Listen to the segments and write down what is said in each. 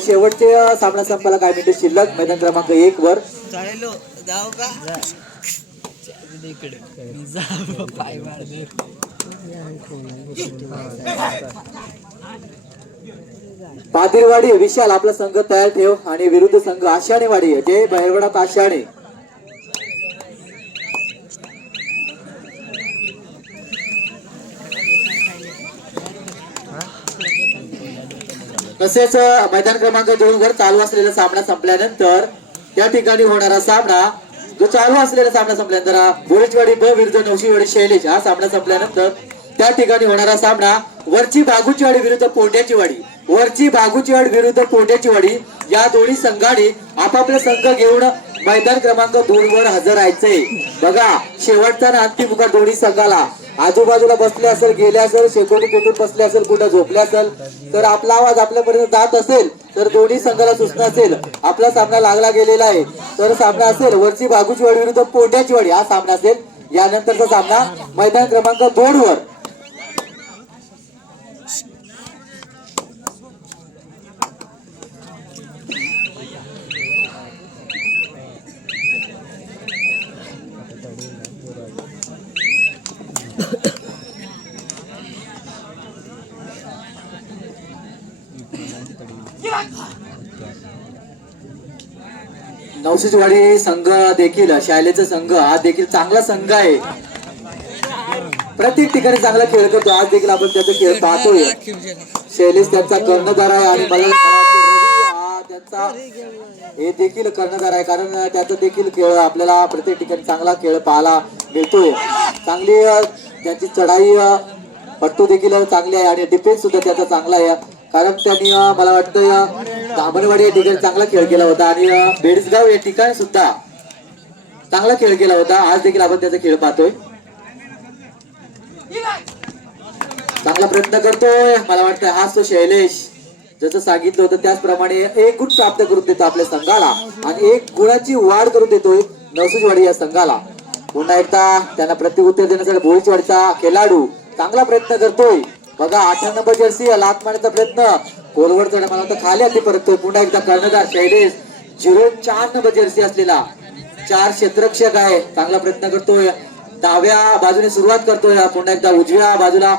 शेवटचे सामना संपायला काय मिनिटे शिल्लक. मैदान क्रमांक 1 वर पादिरवाडी विशाल आपला संघ तयार ठेव आणि विरुद्ध संघ आशाणेवाडी जय भैरवनाथ आशाणे. तसेच मैदान क्रमांक 2 वर चालू असलेला सामना संपल्यानंतर त्या ठिकाणी होणारा सामना जो चालू असलेला सामना संपल्यानंतर बोरीचवाडी ब विरुद्ध नवशीवाडी शैलेश हा सामना संपल्यानंतर त्या ठिकाणी होणारा सामना वरची बागूची वाडी विरुद्ध पोंड्याची वाडी. वरची बागूची वाडी विरुद्ध पोंड्याची वाडी या दोन्ही संघाने आपापले संघ घेऊन मैदान क्रमांक 2 वर हजर राहायचंय. बघा शेवटचा ना अंतिम मुका दोन्ही संघाला आजूबाजूला बसले असेल, गेले असेल, शेकोटी पेटून बसले असेल, कुठं झोपले असेल तर आपला आवाज आपल्यापर्यंत जात असेल तर दोन्ही संघाला सूचना असेल आपला सामना लागला गेलेला आहे तर सामना असेल वरची बागूची वाडी विरुद्ध पोंड्याची वाडी हा सामना असेल. यानंतरचा सामना मैदान क्रमांक 2 वर नवशीवाडी संघ देखील शाळेचा संघ हा देखील चांगला संघ आहे. प्रत्येक ठिकाणी चांगला खेळ करतो. आज देखील आपण त्याचा खेळ पाहतोय. शैलेश त्यांचा कर्णधार आहे आणि मला त्यांचा हे देखील कर्णधार आहे कारण त्याचा देखील खेळ आपल्याला प्रत्येक ठिकाणी चांगला खेळ पाहायला मिळतोय. चांगली त्यांची चढाई पट्टू देखील चांगली आहे आणि डिफेन्स सुद्धा त्याचा चांगला आहे कारण त्यांनी मला वाटतं दामणवाडी या ठिकाणी चांगला खेळ केला होता आणि बेडसगाव या ठिकाणी सुद्धा चांगला खेळ केला होता. आज देखील आपण त्याचा खेळ पाहतोय. चांगला प्रयत्न करतोय. मला वाटतं हाच तो शैलेश जसं सांगितलं होतं त्याचप्रमाणे 1 गुण प्राप्त करून देतो आपल्या संघाला आणि 1 गुणाची वाढ करून देतोय नवशीवाडी या संघाला. पुन्हा एकदा त्यांना प्रत्युत्तर देण्यासाठी बोरीचवाडीचा खेळाडू चांगला प्रयत्न करतोय. बघा 18 नंबर जर्सी लात मारण्याचा प्रयत्न कोलवड चढ मला वाटतं खाली आधी परततोय. पुन्हा एकदा कर्णधार शैलेश 04 नंबर जर्सी असलेला 4 क्षेत्ररक्षक आहे. चांगला प्रयत्न करतोय. डाव्या बाजूने सुरुवात करतोय. पुन्हा एकदा उजव्या बाजूला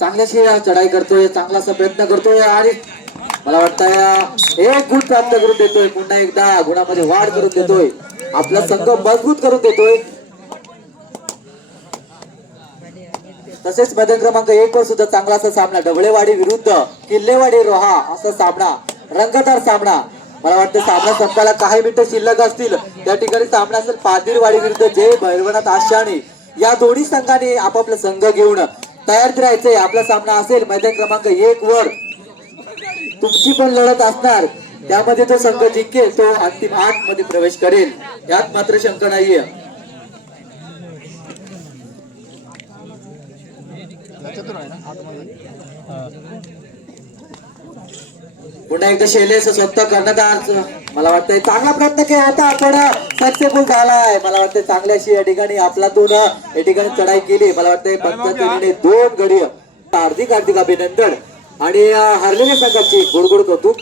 चांगल्याशी चढाई करतोय. चांगलासा प्रयत्न करतोय आणि मला वाटतं 1 गुण प्राप्त करून देतोय. पुन्हा एकदा गुणामध्ये वाढ करून देतोय. आपला संघ मजबूत करून देतोय. तसेच मैदान क्रमांक 1 वर सुद्धा चांगला असा सामना ढवळेवाडी विरुद्ध किल्लेवाडी रोहा असा सामना रंगतदार सामना. मला वाटतं सामना संपायला काही मिनिटं शिल्लक असतील. त्या ठिकाणी सामना असेल पादिरवाडी विरुद्ध जय भैरवनाथ आशाणे. या दोन्ही संघाने आपापला संघ घेऊन तयार राहायचंय. आपला सामना असेल मैदान क्रमांक 1 वर. तुमची पण लढत असणार. त्यामध्ये तो संघ जिंकेल तो अंतिम 8 मध्ये प्रवेश करेल यात मात्र शंका नाहीये. पुन्हा एकदा शैलेश स्वतः कर्णधार मला वाटतं चांगला प्रयत्न केला होता पण सक्सेसफुल झालाय. मला वाटतं चांगल्याशी या ठिकाणी आपलातून या ठिकाणी चढाई केली. मला वाटतं पंचायतीने 2 गडी. हार्दिक अभिनंदन आणि हरलेल्या संघाची गोडगोड कौतुक.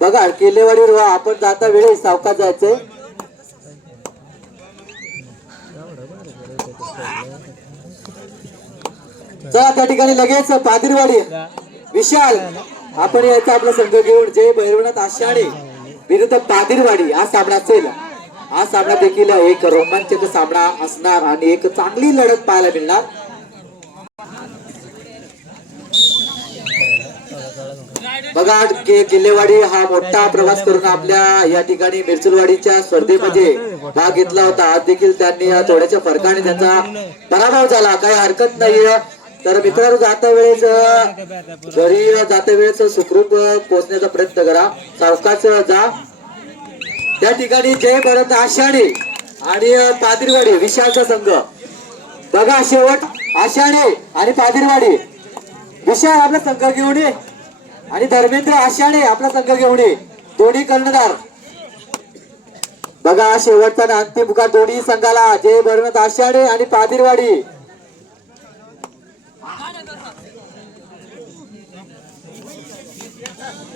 बघा किल्लेवाडीवर आपण जाता वेळी सावकाश जायचंय. चला त्या ठिकाणी लगेच पादिरवाडी विशाल आपण यायचा आपला संघ घेऊन जय भैरवनाथ आशाणे विरुद्ध पादिरवाडी हा सामना असेल. हा सामना देखील एक रोमांचक सामना असणार आणि एक चांगली लढत पाहायला मिळणार. बघा किल्लेवाडी हा मोठा प्रवास करून आपल्या या ठिकाणी मिरचलवाडीच्या स्पर्धेमध्ये भाग घेतला होता. आज देखील त्यांनी थोड्याच्या फरकाने त्यांचा पराभव झाला. काही हरकत नाहीये. तर मित्रांनो जाता वेळेस घरी जाता वेळेस सुखरूप पोहोचण्याचा प्रयत्न करा. सावकाश जा. त्या ठिकाणी जय भैरवनाथ आशाणे आणि पादिरवाडी विशालचा संघ. बघा शेवट आशाणे आणि पादिरवाडी विशाल आपला संघ घेऊन ये आणि धर्मेंद्र आशाणे आपला संघ घेऊन ये. दोन्ही कर्णधार बघा शेवटचा आणि अंतिम पुकार दोन्ही संघाला जय भरत आषाढे आणि पादिरवाडी.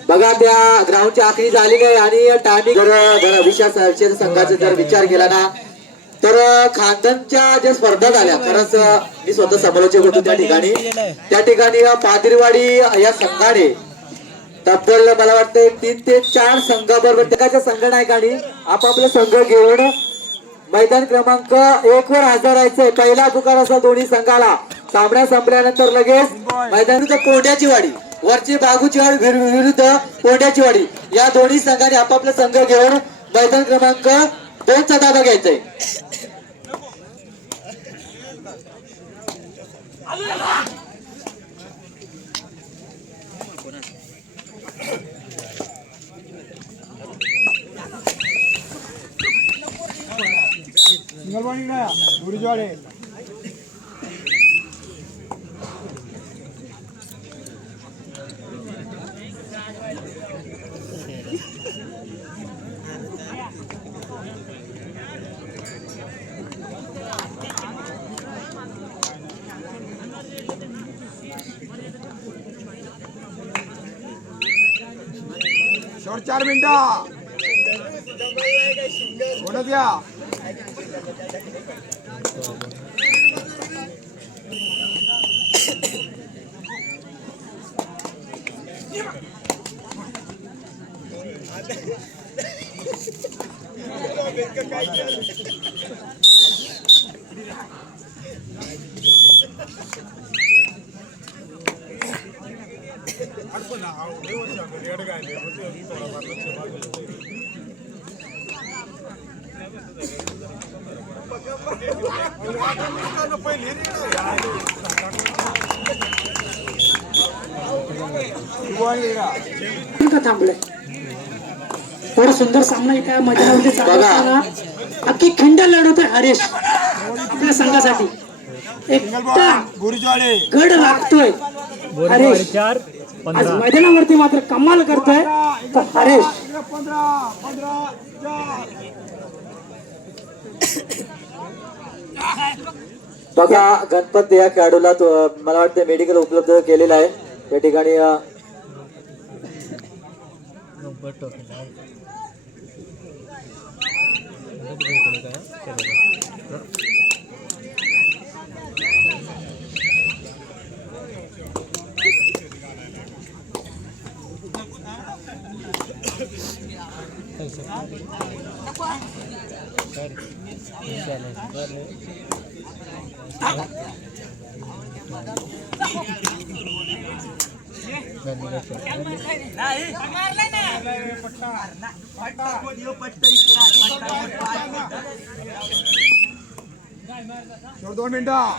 बघा त्या ग्राउंडची आखणी झालेली आहे आणि टायमिंग जर विषय संघाचा जर विचार केला ना तर खानदानच्या ज्या स्पर्धा झाल्या खरंच मी स्वतः समालोचक होतो त्या ठिकाणी पादिरवाडी या संघाने तब्बल मला वाटतं 3 ते 4 संघाबरोबर प्रत्येकाच्या संघनायकांनी आपापले संघ घेऊन मैदान क्रमांक 1 वर हजर राहायचंय. पहिला पुकार असा दोन्ही संघाला. सामना संपल्यानंतर लगेच मैदानाच्या कोंड्याची वाडी वरची बागूची वाडी विरुद्ध कोंड्याची वाडी या दोन्ही संघाने आपापले संघ घेऊन मैदान क्रमांक 2 चा ताबा घ्यायचाय. शेवट 4 मिनिटं होणं द्या. थांबलोय. एवढा सुंदर सामना इथे मैदानामध्ये चालू असताना अख्खी खिंड लढवतोय हरेश आपल्या संघासाठी. एकटा गड लागतोय हरेश. आज मैदानावरती मात्र कमाल करतोय तो हरेश. बघा गणपत या खेळाडूला मला वाटतं मेडिकल उपलब्ध केलेलं आहे त्या ठिकाणी. शेवट 2 मिनिटं.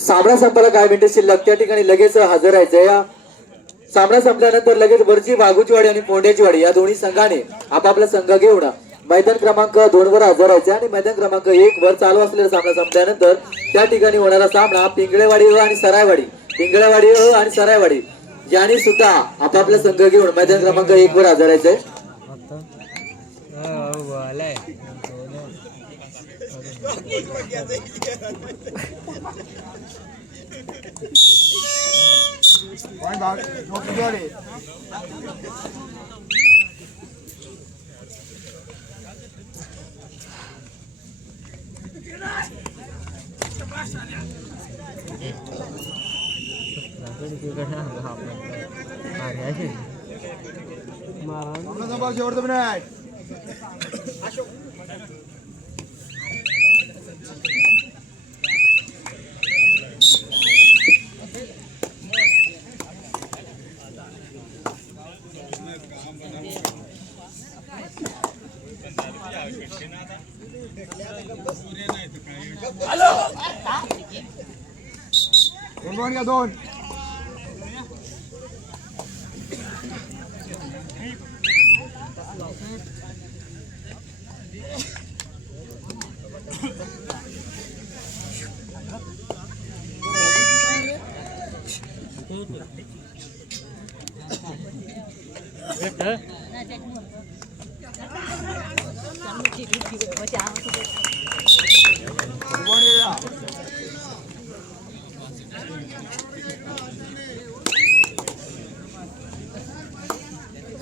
सामना संपायला काय मिनिटं शिल्लक त्या ठिकाणी लगेच हजर राहायचंय. सामना संपल्यानंतर लगेच वरची बागूची वाडी आणि कोंड्याची वाडी या दोन्ही संघाने आपापला संघ घेऊन मैदान क्रमांक 2 वर हजर राहायचे आणि मैदान क्रमांक 1 वर चालू असलेला सामना संपल्यानंतर त्या ठिकाणी होणारा सामना पिंगळेवाडी आणि सरायवाडी पिंगळेवाडी आणि सरायवाडी यांनी सुद्धा आपापला संघ घेऊन मैदान क्रमांक 1 वर हजर राहायचंय. पॉइंट भाग जोडे. शेवटचं मिनिट. दोन का दोन. रिबाउंड घ्या.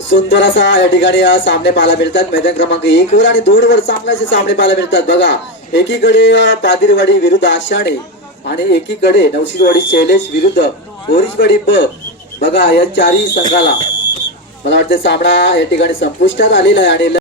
सुंदर असा या ठिकाणी सामने पाहायला मिळतात. मैदान क्रमांक 1 वर आणि 2 वर चांगले सामने पाहायला मिळतात. बघा एकीकडे पादिरवाडी विरुद्ध आशाणे आणि एकीकडे नवशीरवाडी शैलेश विरुद्ध बोरीचवाडी ब. बघा या चारही संघाला मला वाटतं सामना या ठिकाणी संपुष्टात आलेला आहे आणि